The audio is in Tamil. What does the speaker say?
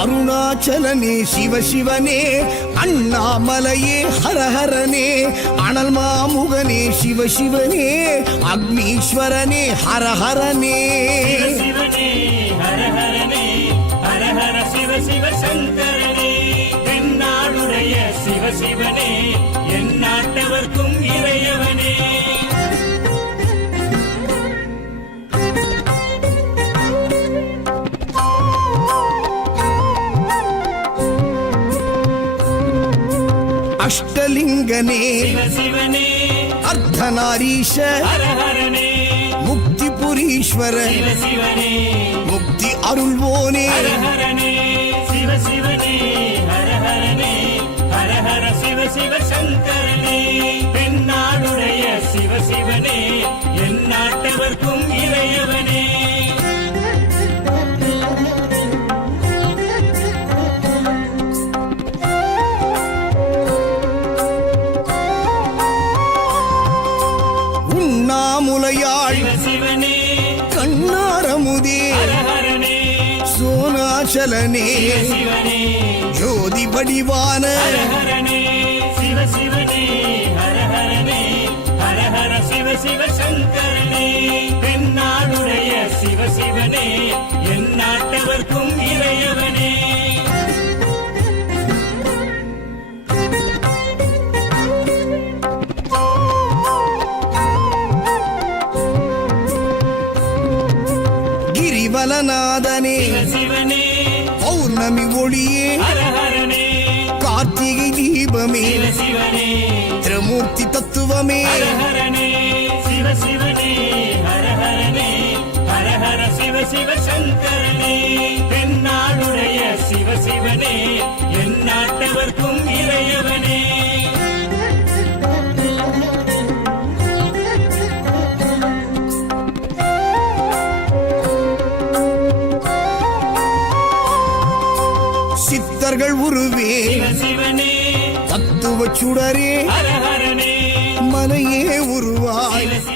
அருணாச்சலனே சிவ சிவனே, அண்ணாமலையே ஹரஹரனே, அனல் மாமுகனே சிவ சிவனே, அக்னீஸ்வரனே ஹரஹரனே. சிவனே ஹரஹரனே, ஹரஹர சிவ சிவ சங்கரனே, தென்னாடுடைய சிவ சிவனே, என் நாட்டவர்க்கும் இறையவனே. அஷ்டலிங்கனே சிவசிவனே, அர்த்தநாரீஷ ஹரஹரனே, முக்திபுரீஸ்வர சிவசிவனே, முக்தி அருள்வோனே. ஹரஹரனே சிவசிவனே, ஹரஹரனே, ஹரஹர சிவ சிவ சங்கரனே, தென்னாடுடைய சிவ சிவனே, என் நாட்டவர்க்கும் இறையவனே. உண்ணாமுலையாள் சிவசிவனே, கண்ணாரமுதே ஹரஹரனே, சோனாச்சலனே சிவசிவனே, ஜோதி வடிவான ஹரஹரனே சிவசிவனே, ஹரஹரனே, ஹரஹர சிவ சிவ சங்கரனே, தென்னாடுடைய சிவ சிவனே, என் நாட்டவர்க்கும் இறையவனே. கிரிவலநாதனே சிவசிவனே, பௌர்ணமி ஒளியே ஹரஹரனே, கார்த்திகை தீபமே சிவசிவனே, திரமூர்த்தி தத்துவமே. ஹரஹரனே சிவசிவனே, ஹரஹரனே, ஹரஹர சிவ சிவ சங்கரனே, தென்னாடுடைய சிவ சிவனே, என் நாட்டவர்க்கும் இறையவனே. சித்தர்கள் உருவே சிவசிவனே, தத்துவ சுடரே ஹரஹரனே, மலையே உருவாய் சிவசிவனே,